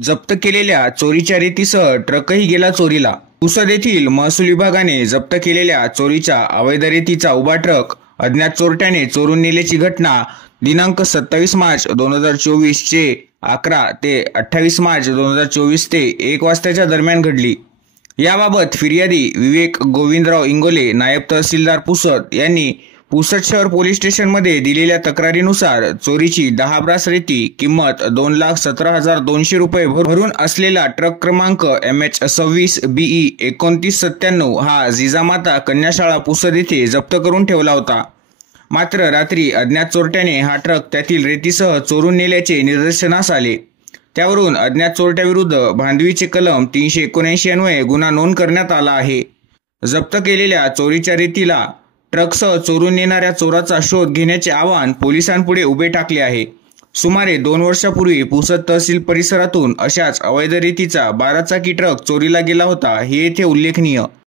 जप्त केलेल्या चोरीच्या रेतीसह ट्रकही गेला चोरीला। पुसद येथील महसूल विभागाने जप्त केलेल्या चोरीच्या अवैध रेतीचा उभा ट्रक अज्ञात चोरट्याने चोरून नेल्याची घटना दिनांक 27 मार्च 2024 चे 11 ते 28 मार्च 2024 ते 1 वाजताच्या दरम्यान घडली। याबाबत फिर्यादी विवेक गोविंदराव इंगोले, नायब तहसीलदार पुसद यांनी पुसद शहर पोलीस स्टेशनमध्ये दिलेल्या तक्रारीनुसार चोरीची 10 ब्रास रेती किंमत 2,17,200 रुपये भरून असलेला ट्रक क्रमांक MH26 BE 2997 हा जिजामाता कन्याशाळा पुसद येथे जप्त करून ठेवला होता। मात्र रात्री अज्ञात चोरट्याने हा ट्रक त्यातील रेतीसह चोरून नेल्याचे निदर्शनास आले। त्यावरून अज्ञात चोरट्याविरुद्ध भांडवीचे कलम 379 अन्वये गुन्हा नोंद करण्यात आला आहे। जप्त केलेल्या चोरीच्या रेतीला ट्रकसह चोरून नेणाऱ्या चोराचा शोध घेण्याचे आवाहन पोलिसांपुढे उभे टाकले आहे। सुमारे 2 वर्षापूर्वी पुसद तहसील परिसरातून अशाच अवैध रेतीचा 12 चाकी ट्रक चोरीला गेला होता, हे येथे उल्लेखनीय।